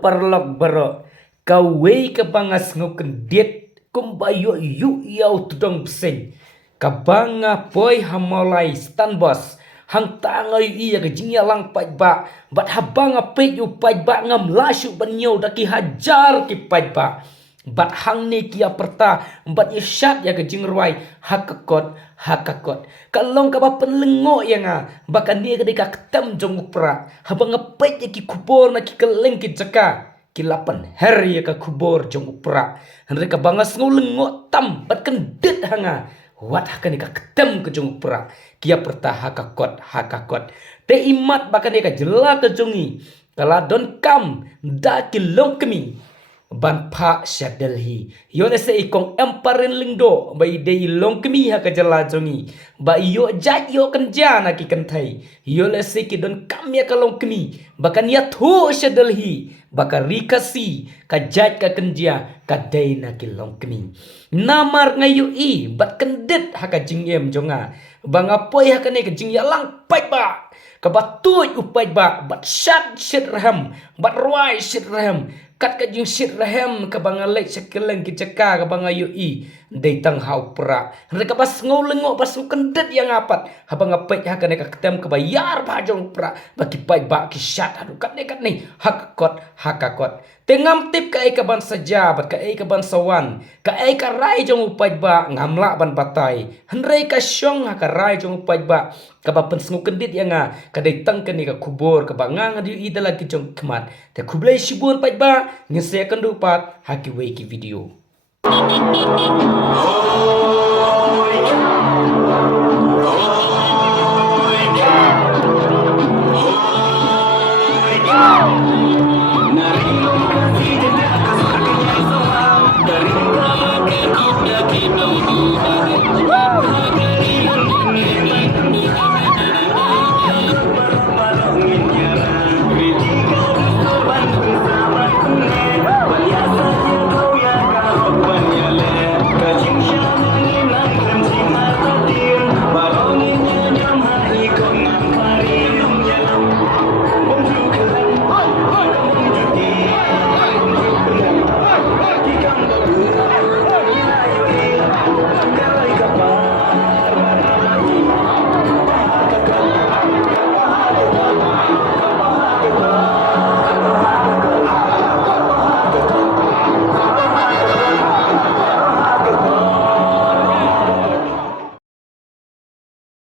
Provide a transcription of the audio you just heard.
parlok baro kawei ka bangas ngoken diet kumbayo yu yau tudong beseng kabanga poi hamalai stanbos hang tangai iya ke jingya lang pai ba bat habanga pe yu pai ba ngam lasu banyo daki hajar ki pai ba bat hang ne kia perta bat yeshat ya ke jingruai hakakot kalong ka ba penlengo ya nga bakan dia ke deka ketem jong pra habanga pe ki kubor na ki keleng ki jaka kilapan her ya ka kubor jong pra henreka bangas ngulengo tam bat kendit hanga wat hakan ka ketem ke jong pra kia perta hakakot te imat bakan dia ka jela ke jongi kala don kam da kilong kemi ban pa Delhi yone se ikong emparin lingdo bai de long kemi ha ka jela jongi ba yo jat yo kenja na ki kentai yole se ki don kam ya ka long kemi bakan ya thu Delhi baka rikasi ka jat ka kenja ka dai na ki long kemi namar ngayu i bat kendit ha ka jingem jonga banga poi ha ka ne ka jing ya lang pai ba ka batui upai ba bat shat shit raham bat ruai shit raham kat ka jing shit raham ka banga lek sekeleng ki ceka ka banga yu i dei tang hau pra reka bas ngolengo bas kendet yang apat ha banga pek ha ka ne ka ketem ka bayar ba jong pra baki pai ba ki shat adu kat ne hakakot tengam tip ka ka ban sajabat ka ka ban sawan ka ka rai jong upai ba ngamla ban batai henrei ka syong ha ka rai jong upai ba ka ba pen sngu kendit yang ka dei tang ka ni ka kubur ka banga ngadi i dala ki jong kemat te kublai shibun pai ba ngese kan dupat haki wei ki video. Oh, yeah.